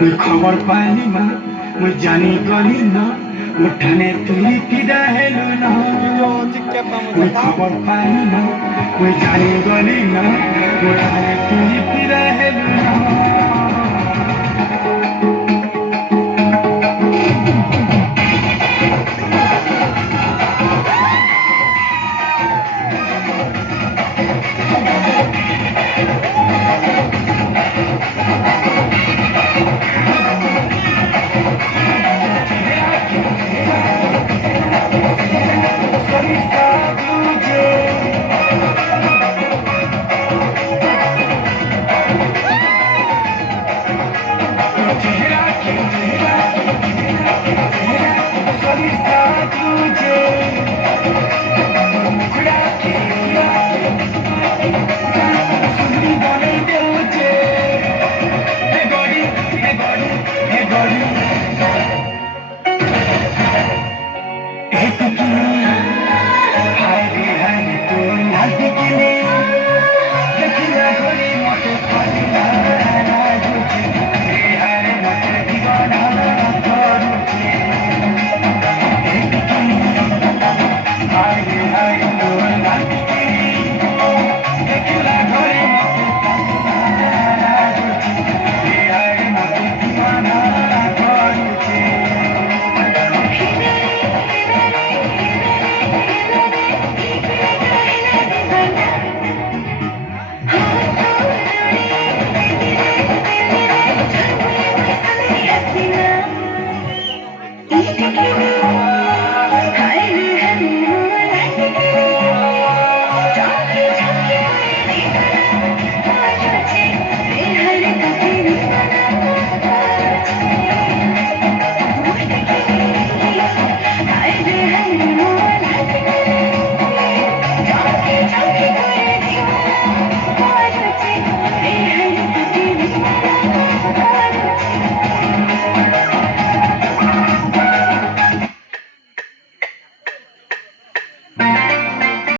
मुई खबर पाइली ना मुई जानी गली ना मुठाने तुली फिदा हेलु ना मुई खबर पाइली ना मुई जानी गली ना मुठाने तुली फिदा हेलु ना